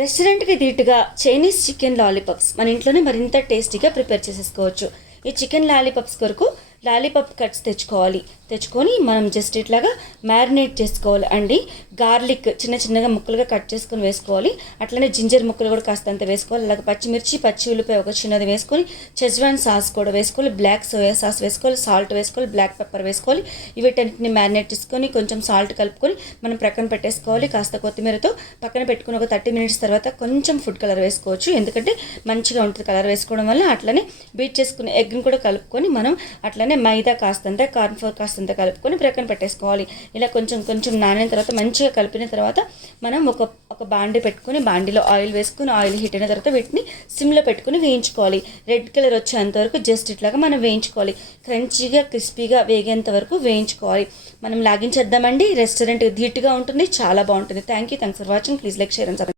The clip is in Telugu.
రెస్టారెంట్కి ధీటుగా చైనీస్ చికెన్ లాలీపాప్స్ మన ఇంట్లోనే మరింత టేస్టీగా ప్రిపేర్ చేసేసుకోవచ్చు. ఈ చికెన్ లాలీపాప్స్ కొరకు లాలీపాప్ కట్స్ తెచ్చుకొని మనం జస్ట్ ఇట్లాగా మ్యారినేట్ చేసుకోవాలి అండి. గార్లిక్ చిన్న చిన్నగా ముక్కలుగా కట్ చేసుకొని వేసుకోవాలి. అట్లనే జింజర్ ముక్కలు కూడా కాస్తంత వేసుకోవాలి. అలాగే పచ్చిమిర్చి, పచ్చి ఉల్లిపాయ ఒక చిన్నది వేసుకొని, చెజ్వాన్ సాస్ కూడా వేసుకోవాలి, బ్లాక్ సోయా సాస్ వేసుకోవాలి, సాల్ట్ వేసుకోవాలి, బ్లాక్ పెప్పర్ వేసుకోవాలి. వీటన్నిటిని మ్యారినేట్ చేసుకొని కొంచెం సాల్ట్ కలుపుకొని మనం ప్రక్కన పెట్టేసుకోవాలి. కాస్త కొత్తిమీరతో పక్కన పెట్టుకుని ఒక 30 మినిట్స్ తర్వాత కొంచెం ఫుడ్ కలర్ వేసుకోవచ్చు, ఎందుకంటే మంచిగా ఉంటుంది కలర్ వేసుకోవడం వల్ల. అట్లనే బీట్ చేసుకుని ఎగ్ని కూడా కలుపుకొని మనం అట్లనే మైదా కాస్తంత, కార్న్ఫ్లోర్ కాస్తంత కలుపుకొని ప్రక్కన పెట్టేసుకోవాలి. ఇలా కొంచెం కొంచెం నానిన తర్వాత మంచిగా కలిపిన తర్వాత మనం ఒక బాండి పెట్టుకొని బాండిలో ఆయిల్ వేసుకుని, ఆయిల్ హీట్ అయిన తర్వాత వీటిని సిమ్లో పెట్టుకుని వేయించుకోవాలి. రెడ్ కలర్ వచ్చేంత వరకు జస్ట్ ఇట్లాగా మనం వేయించుకోవాలి. క్రంచీగా క్రిస్పీగా వేగేంత వరకు వేయించుకోవాలి. మనం లాగించేద్దామండి. రెస్టారెంట్ ధీటుగా ఉంటుంది, చాలా బాగుంటుంది. Thanks for watching. Please like, share and subscribe.